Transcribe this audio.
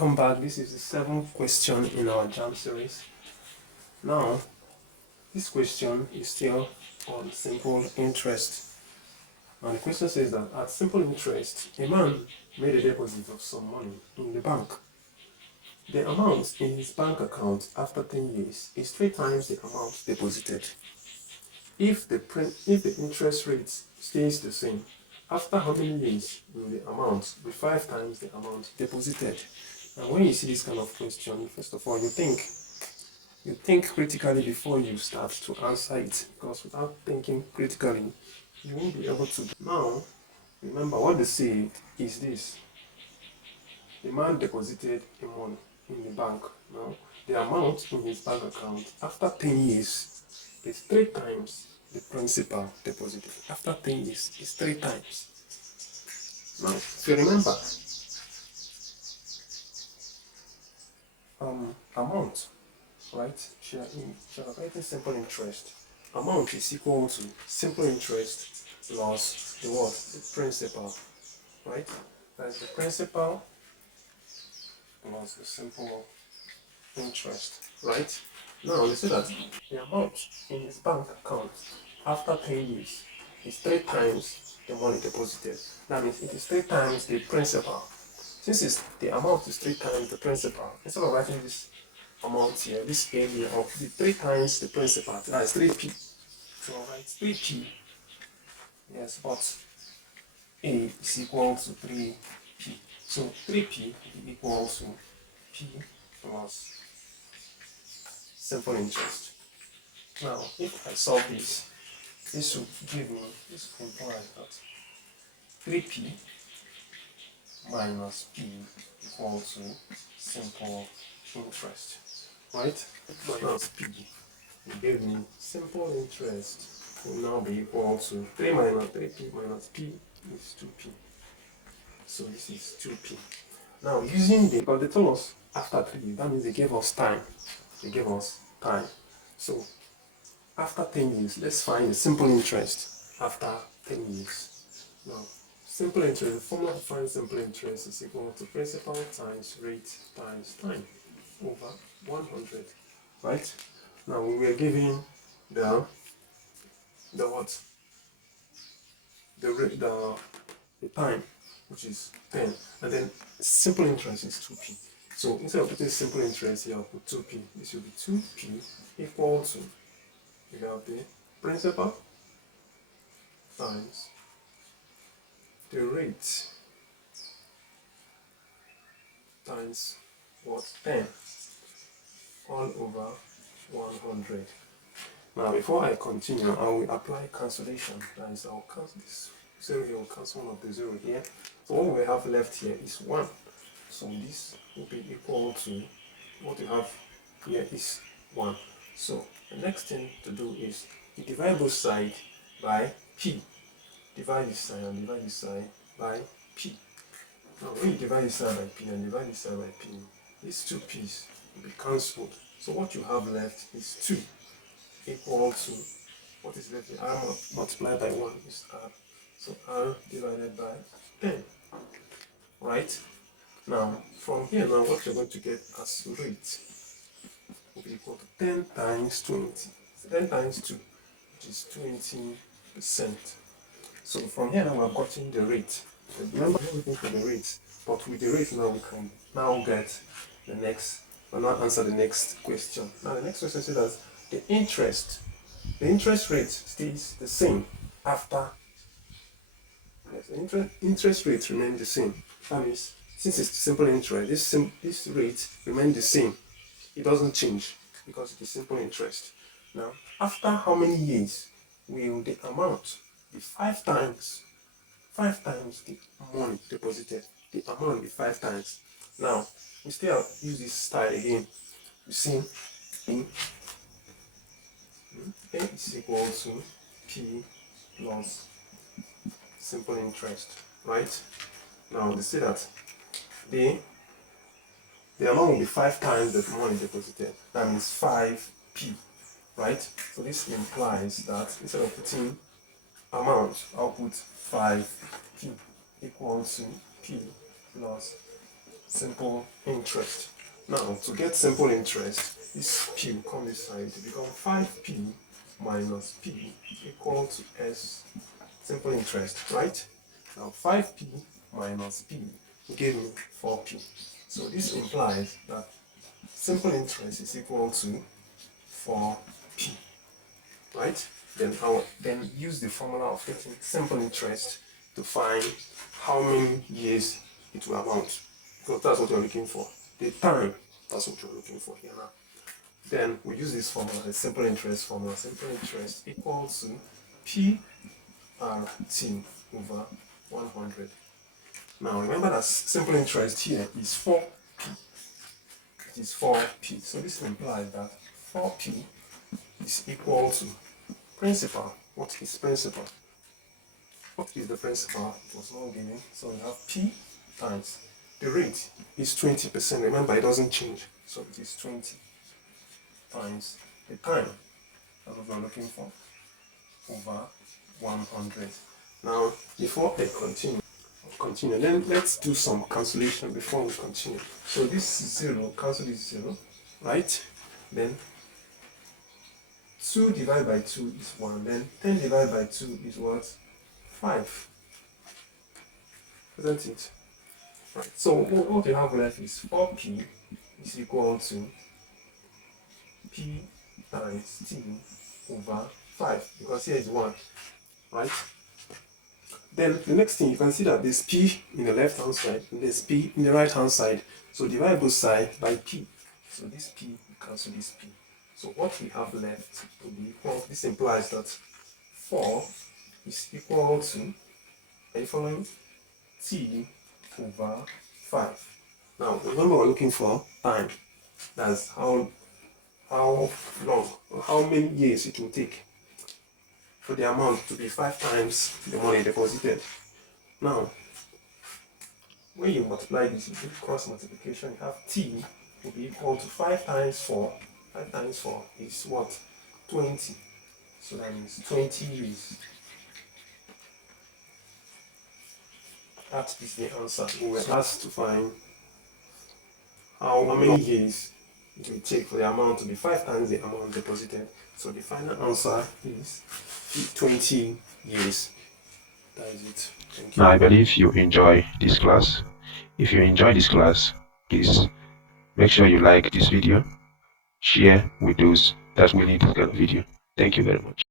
Welcome back. This is the seventh question in our JAMB series. Now, this question is still on simple interest. And the question says that at simple interest, a man made a deposit of some money in the bank. The amount in his bank account after 10 years is 3 times the amount deposited. If the interest rate stays the same, after how many years will the amount be 5 times the amount deposited? And when you see this kind of question, first of all, you think critically before you start to answer it, because without thinking critically, you won't be able to. Now, remember what they say is this: the man deposited the money in the bank. Now, the amount in his bank account after 10 years is 3 times the principal deposited. After 10 years, it's 3 times. Now, if you remember, amount, right? Share writing simple interest. Amount is equal to simple interest plus the what? The principal, right? That's the principal plus the simple interest, right? Now they say that the amount in his bank account after 10 years is 3 times the money deposited. That means it is 3 times the principal. Since the amount is 3 times the principal, instead of writing this amount here, this area of the 3 times the principal, that is 3p. So I'll write 3p. Yes, but A is equal to 3p. So 3p is equal to p plus simple interest. Now, if I solve this, this will give me, this will imply that 3p minus p equal to simple interest, right? Minus p will give me simple interest will now be equal to 3 minus 3p minus p is 2p. So this is 2p. Now using because they told us after 3, that means they gave us time. They gave us time. So after 10 years, let's find the simple interest after 10 years. Now, simple interest, the formula to find simple interest is equal to principal times rate times time over 100, right? Now we were given the what? The rate, the time, which is 10, and then simple interest is 2p. So instead of putting simple interest here, I'll put 2p. This will be 2p equal to, we have the principal times the rate times what? 10 all over 100. Now before I continue, I will apply cancellation. That is, I'll cancel this 0 here, I'll cancel one of the 0 here. So what we have left here is 1. So this will be equal to what we have here is 1. So the next thing to do is you divide both sides by p. Divide this side and divide this side by p. Now when you divide this side by p and divide this side by p, these two p's will be cancelled. So what you have left is 2 equal to what is left here? R multiplied by 1 is r. So r divided by 10. Right? Now from here now what you're going to get as rate will be equal to 10 times 20. 10 times 2, which is 20%. So from here now we're gotten the rate. Remember we're looking for the rate, but with the rate now we can now get the next, we'll now answer the next question. Now the next question says that the interest rate stays the same after, yes, the interest rate remains the same. That means since it's simple interest, this rate remains the same. It doesn't change because it is simple interest. Now, after how many years will the amount be 5 times the money deposited? The amount be 5 times. Now, we still use this style again. You see, A is equal to P plus simple interest, right? Now they say that the amount will be 5 times the money deposited. That means 5p, right? So this implies that instead of putting amount, I'll put 5p equal to p plus simple interest. Now, to get simple interest, this p will come this side to become 5p minus p equal to s simple interest, right? Now, 5p minus p gave me 4p. So this implies that simple interest is equal to 4p, right? Then I'll then use the formula of getting simple interest to find how many years it will amount, because that's what you're looking for. The time, that's what you're looking for here now. Then we use this formula, the simple interest formula. Simple interest equals to PRT over 100. Now remember that simple interest here is 4p. It is 4p. So this implies that 4p is equal to principal. What is principal? What is the principal? It was not given. So we have p times the rate is 20%. Remember, it doesn't change. So it is 20 times the time. That's what we're looking for. Over 100. Now, before I continue, then let's do some cancellation before we continue. So this is 0, cancel this 0, right? Then 2 divided by 2 is 1. Then 10 divided by 2 is what? 5. Isn't it? Right. So what we have left is 4p is equal to p times t over 5, because here is 1, right? Then the next thing, you can see that there's p in the left hand side and there's p in the right hand side. So divide both sides by p. So this p will cancel this p. So what we have left will be equal. This implies that 4 is equal to, are you following? T over 5. Now remember, we're looking for time. That's how long or how many years it will take for the amount to be 5 times the money deposited. Now, when you multiply this, you do cross multiplication, you have t will be equal to 5 times 4. 5 times 4 is what? 20. So that means 20 years. That is the answer. We were asked to find how many years it will take for the amount to be 5 times the amount deposited. So the final answer is 20 years. That is it. Thank you. Now, I believe you enjoy this class. If you enjoy this class, please make sure you like this video, share with those that will need this kind of video. Thank you very much.